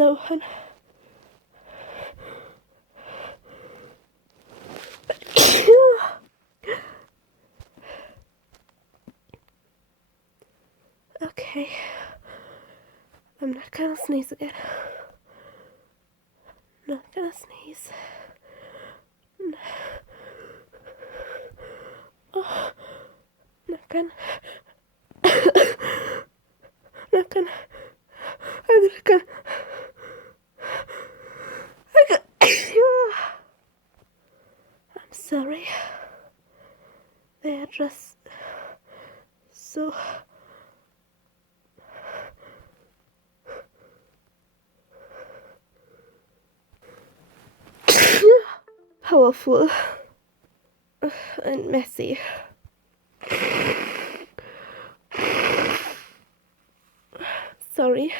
open. Okay. I'm not gonna sneeze again. Not gonna sneeze. No. Oh, not gonna. Not gonna. I'm not gonna. I'm sorry. They are just so powerful and messy. Sorry.